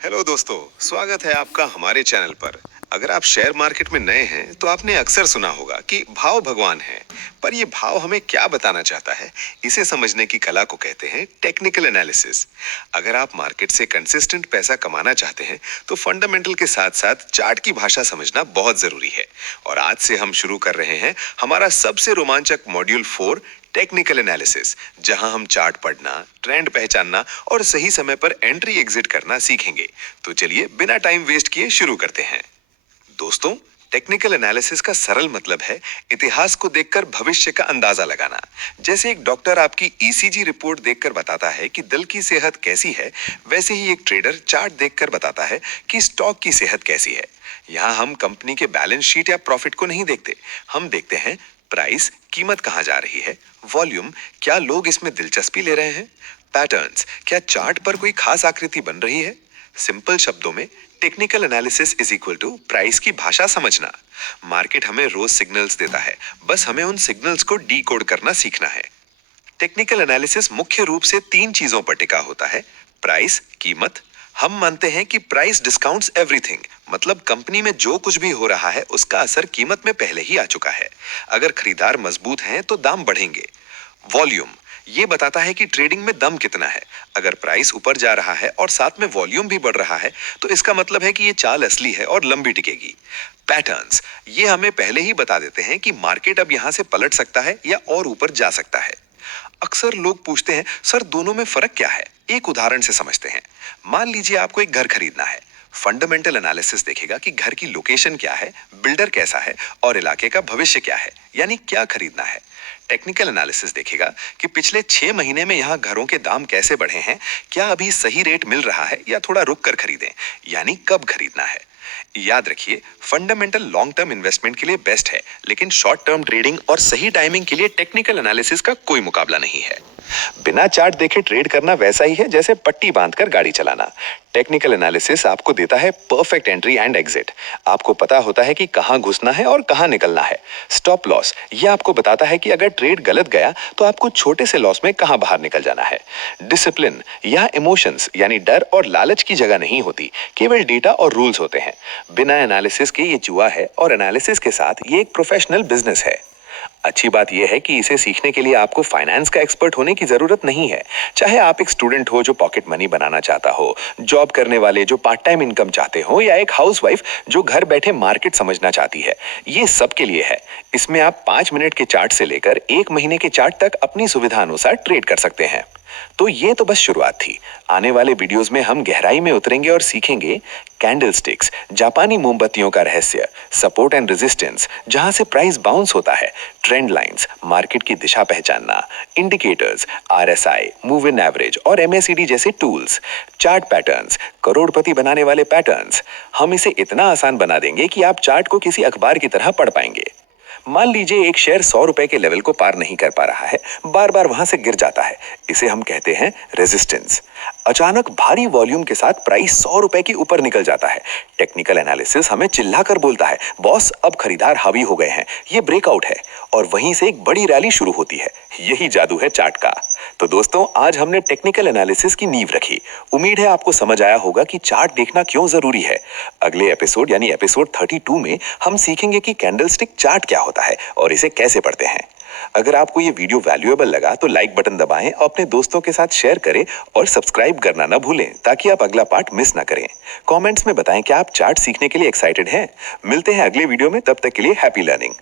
Hello दोस्तों, स्वागत है आपका हमारे चैनल पर। अगर आप शेयर मार्केट में नए हैं तो आपने अक्सर सुना होगा कि भाव भगवान है। पर ये भाव हमें क्या बताना चाहता है, इसे समझने की कला को कहते हैं टेक्निकल एनालिसिस। अगर आप मार्केट से कंसिस्टेंट पैसा कमाना चाहते हैं तो फंडामेंटल के साथ साथ चार्ट की भाषा समझना बहुत जरूरी है। और आज से हम शुरू कर रहे हैं हमारा सबसे रोमांचक मॉड्यूल 4, टेक्निकल एनालिसिस, जहां हम चार्ट पढ़ना, ट्रेंड पहचानना और सही समय पर एंट्री एग्जिट करना सीखेंगे। तो चलिए बिना टाइम वेस्ट किए शुरू करते हैं। दोस्तों, टेक्निकल एनालिसिस का सरल मतलब है इतिहास को देखकर भविष्य का अंदाजा लगाना। जैसे एक डॉक्टर आपकी ईसीजी रिपोर्ट देखकर बताता है कि दिल की सेहत कैसी है, वैसे ही एक ट्रेडर चार्ट देखकर बताता है कि स्टॉक की सेहत कैसी है। यहाँ हम कंपनी के बैलेंस शीट या प्रॉफिट को नहीं देखते, हम देखते हैं प्राइस, कीमत कहाँ जा रही है, वॉल्यूम, क्या लोग इसमें दिलचस्पी ले रहे हैं, पैटर्न्स, क्या चार्ट पर कोई खास आकृति बन रही है। सिंपल शब्दों में technical analysis is equal to price की भाषा समझना। मार्केट हमें रोज सिग्नल्स देता है, बस हमें उन सिग्नल्स को डी कोड करना सीखना है। टेक्निकल एनालिसिस मुख्य रूप से तीन चीजों पर टिका होता है: प्राइस, कीमत। हम मानते हैं कि प्राइस डिस्काउंट्स एवरीथिंग, मतलब कंपनी में जो कुछ भी हो रहा है उसका असर कीमत में पहले ही आ चुका है। अगर खरीदार मजबूत हैं तो दाम बढ़ेंगे। वॉल्यूम, ये बताता है कि ट्रेडिंग में दम कितना है। अगर प्राइस ऊपर जा रहा है और साथ में वॉल्यूम भी बढ़ रहा है तो इसका मतलब है कि ये चाल असली है और लंबी टिकेगी। पैटर्न्स, ये हमें पहले ही बता देते हैं कि मार्केट अब यहां से पलट सकता है या और ऊपर जा सकता है। अक्सर लोग पूछते हैं, सर दोनों में फर्क क्या है? एक उदाहरण से समझते हैं। मान लीजिए आपको एक घर खरीदना है। फंडामेंटल एनालिसिस देखेगा कि घर की लोकेशन क्या है, बिल्डर कैसा है और इलाके का भविष्य क्या है, यानी क्या खरीदना है। टेक्निकल एनालिसिस देखेगा कि पिछले 6 महीने में यहाँ घरों के दाम कैसे बढ़े हैं, क्या अभी सही रेट मिल रहा है या थोड़ा रुक कर खरीदें, यानी कब खरीदना है। याद रखिए, फंडामेंटल लॉन्ग टर्म इन्वेस्टमेंट के लिए बेस्ट है, लेकिन शॉर्ट टर्म ट्रेडिंग और सही टाइमिंग के लिए टेक्निकल एनालिसिस का कोई मुकाबला नहीं है। बिना चार्ट देखे ट्रेड करना वैसा ही है जैसे पट्टी बांधकर गाड़ी चलाना। टेक्निकल एनालिसिस आपको देता है परफेक्ट एंट्री एंड एग्जिट। आपको पता होता है कि कहां घुसना है और कहां निकलना है। स्टॉप लॉस, यह आपको बताता है कि अगर ट्रेड गलत गया तो आपको छोटे से लॉस में कहां बाहर निकल जाना है। डिसिप्लिन, यह इमोशंस यानी डर और लालच की जगह नहीं होती, केवल डेटा और रूल्स होते हैं। बिना एनालिसिस के ये जुआ है और एनालिसिस के साथ ये एक प्रोफेशनल बिजनेस है। अच्छी बात यह है कि इसे सीखने के लिए आपको फाइनेंस का एक्सपर्ट होने की जरूरत नहीं है। चाहे आप एक स्टूडेंट हो जो पॉकेट मनी बनाना चाहता हो, जॉब करने वाले जो पार्ट टाइम इनकम चाहते हो, या एक हाउसवाइफ जो घर बैठे मार्केट समझना चाहती है, ये सबके लिए है। इसमें आप 5 मिनट के चार्ट से लेकर 1 महीने के चार्ट तक अपनी सुविधा अनुसार ट्रेड कर सकते हैं। तो ये तो बस शुरुआत थी। आने वाले वीडियोस में हम गहराई में उतरेंगे और सीखेंगे कैंडलस्टिक्स, जापानी मोमबत्तियों का रहस्य, सपोर्ट एंड रेजिस्टेंस जहां से प्राइस बाउंस होता है, ट्रेंड लाइंस, मार्केट की दिशा पहचानना, indicators, RSI, move in average और एमएसीडी जैसे टूल्स, चार्ट पैटर्न्स, करोड़पति बनाने वाले पैटर्न्स। हम इसे इतना आसान बना देंगे कि आप चार्ट को किसी अखबार की तरह पढ़ पाएंगे। मान लीजिए एक शेयर 100 रुपए के लेवल को पार नहीं कर पा रहा है, बार बार वहां से गिर जाता है। इसे हम कहते हैं रेजिस्टेंस। अचानक भारी वॉल्यूम के साथ प्राइस 100 रुपए के ऊपर निकल जाता है। टेक्निकल एनालिसिस हमें चिल्लाकर बोलता है, बॉस अब खरीदार हावी हो गए हैं, ये ब्रेकआउट है। और वहीं से एक बड़ी रैली शुरू होती है। यही जादू है चार्ट का। तो दोस्तों, आज हमने टेक्निकल एनालिसिस की नींव रखी। उम्मीद है आपको समझ आया होगा कि चार्ट देखना क्यों जरूरी है। अगले एपिसोड यानी एपिसोड 32 में हम सीखेंगे कि कैंडलस्टिक चार्ट क्या होता है और इसे कैसे पढ़ते हैं। अगर आपको ये वीडियो वैल्यूएबल लगा तो लाइक बटन दबाएं और अपने दोस्तों के साथ शेयर करें और सब्सक्राइब करना ना भूलें ताकि आप अगला पार्ट मिस ना करें। कमेंट्स में बताएं कि आप चार्ट सीखने के लिए एक्साइटेड हैं। मिलते हैं अगले वीडियो में, तब तक के लिए हैप्पी लर्निंग।